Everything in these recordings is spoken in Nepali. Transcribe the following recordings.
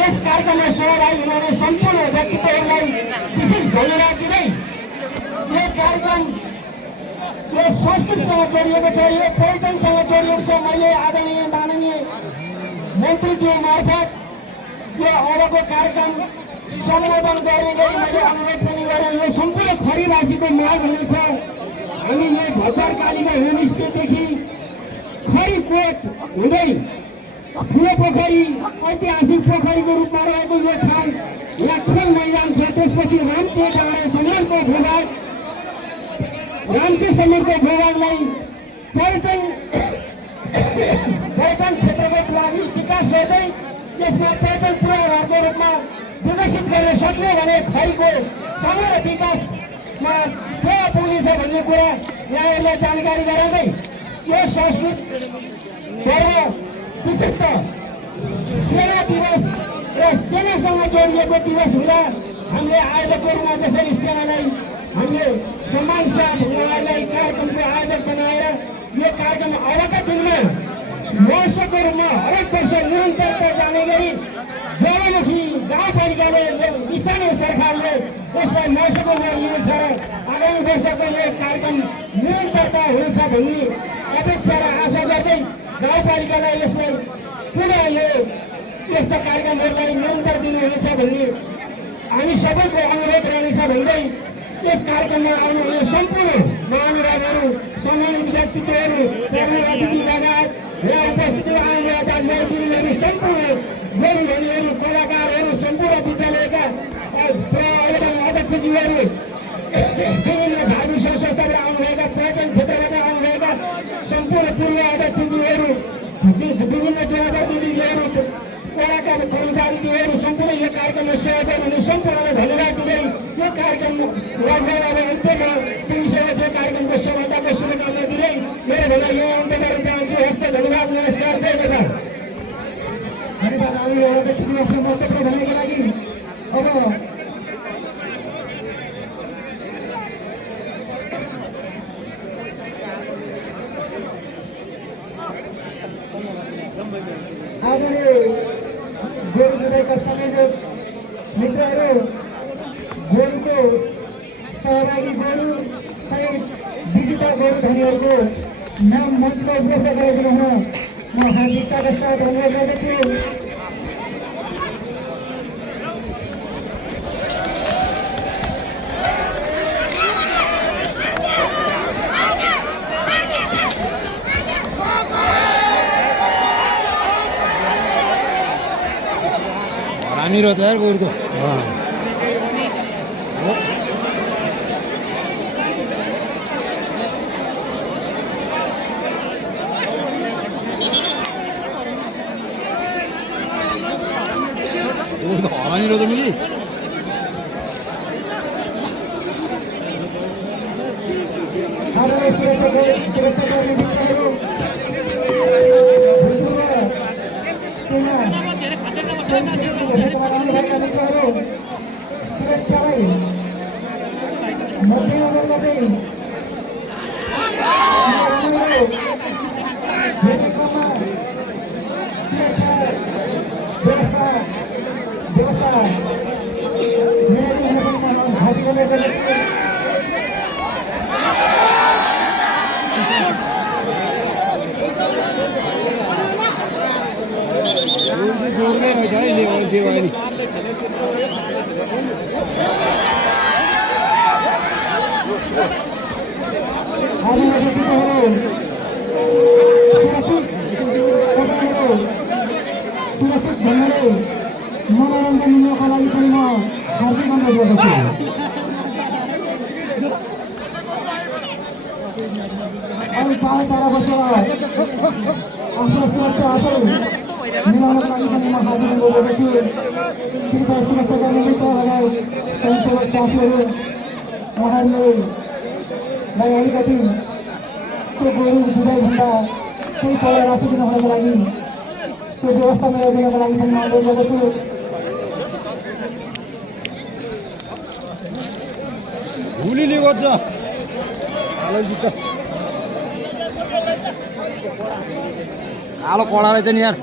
यस कार्यक्रममा सहभागी हुने सम्पूर्ण व्यक्तित्वहरूलाई विशेष धन्यवाद दिँदै यो कार्यक्रम यो संस्कृतिसँग जोडिएको छ, यो पर्यटनसँग जोडिएको छ। मैले आदरणीय माननीय मन्त्रीज्यू मार्फत यो अबको कार्यक्रम सम्बोधन गर्ने गरी मैले अनुरोध पनि गरेँ। यो सम्पूर्ण खरीवासीको माग हुनेछ। हामी यो भद्र कालिका होमस्टेदेखि खरीकोट हुँदै ठुलो पोखरी ऐतिहासिक पोखरीको रूपमा रहेको यो ठाउँ यहाँ खोल मैदान छ। त्यसपछि रामचेसम्मको भूभागलाई पर्यटन क्षेत्रको लागि विकास गर्दै यसमा पर्यटन पुराहरूको रूपमा विकसित गर्न सक्यो भने खरीको समग्र विकासमा ठाउँ पुग्नेछ भन्ने कुरा यहाँहरूलाई जानकारी गराउँदै यो संस्कृत पर्व विशिष्ट सेना दिवस र सेनासँग जोडिएको दिवस हुँदा हामीले आयोजकको रूपमा जसरी सेनालाई हामीले सम्मान साथ उहाँहरूलाई कार्यक्रमको आयोजक बनाएर यो कार्यक्रम अबका दिनमा महोत्सवको रूपमा हरेक वर्ष निरन्तरता जाने गरी ज्वालामुखी गाउँपालिकाले स्थानीय सरकारले यसलाई महोत्सवको रूपमा लिनेछ र आगामी वर्षको यो कार्यक्रम निरन्तरता हुनेछ भन्ने अपेक्षा र आशा गर्दै गाउँपालिकालाई यसलाई पुनः यो यस्ता कार्यक्रमहरूलाई निरन्तर दिनुहुनेछ भन्ने हामी सबैको अनुरोध रहनेछ भन्दै यस कार्यक्रममा आउनुहुने सम्पूर्ण महानुभावहरू, सम्मानित व्यक्तित्वहरू, अतिथि लगायत यहाँ उपस्थित आउनुहुने दाजुभाइ दिदीबहिनी सम्पूर्ण गुरुधनीहरू, कलाकारहरू, सम्पूर्ण विद्यालयका अध्यक्षज्यूहरू, विभिन्न धार्मिक संस्थाबाट आउनुभएका, पर्यटन क्षेत्रबाट आउनुभएका सम्पूर्ण पूर्व अध्यक्षज्यूहरू, विभिन्न जिल्लाका दिदीहरू, वडाका कर्मचारीज्यूहरू सम्पूर्ण यो कार्यक्रममा सहयोग गर्नुहुने सम्पूर्णलाई धन्यवाद दिँदै यो कार्यक्रम लगभग अब अन्त्यमा पुगिसकेको छ। कार्यक्रमको सफलताको शुभकामना दिँदै मेरो भनाइ यो अन्त्य गर्न चाहन्छु। हस्त धन्यवाद, नमस्कार, जय नेपाल। धन्यवाद आदरणीय अध्यक्षज्यू आफ्नो महत्त्वपूर्ण भनाइको लागि। अब आदरणीय गोरु जुदाइका संयोजक मित्रहरू, गोरुको सहभागी गोरु सहित विजेता गोरु धनीहरूको नाम मञ्चमा उपलब्ध गराइदिनु हुन म हार्दिकताका साथ अनुरोध गर्दछु। हामी रहेछ यार गोरु त हरानी रहेछ मिली सुरक्षाकर्मी मित्रहरू, सेना आउनुभएका मित्रहरू, सुरक्षालाई मध्यनजर गर्दै कार्यक्रममा सुरक्षा व्यवस्था मिलाइदिनु हुन पनि म हार्दिक अनुरोध गर्दछु। जोरमै रहेछ है जे भयो नि। सुरक्षित ढङ्गले मनोरञ्जन लिनको लागि पनि म हार्दिक अनुरोध गर्दछु। अब टाढा टाढा बसेर आफ्नो सुरक्षा आफै मिलाउनको लागि पनि म हार्दिक अनुरोध गर्दछु। कृपया सुरक्षाकर्मी मित्र लगायत स्वयंसेवक साथीहरू, उहाँहरूलाई अलिकति त्यो गोरु जुदाइभन्दा केही तल राखिदिनु हुनको लागि, त्यो व्यवस्था मिलाइदिनको लागि पनि म अनुरोध गर्दछु। भुलिले गर्छ आलो कडा रहेछ नि यार।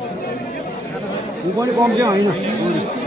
ऊ पनि कम चाहिँ होइन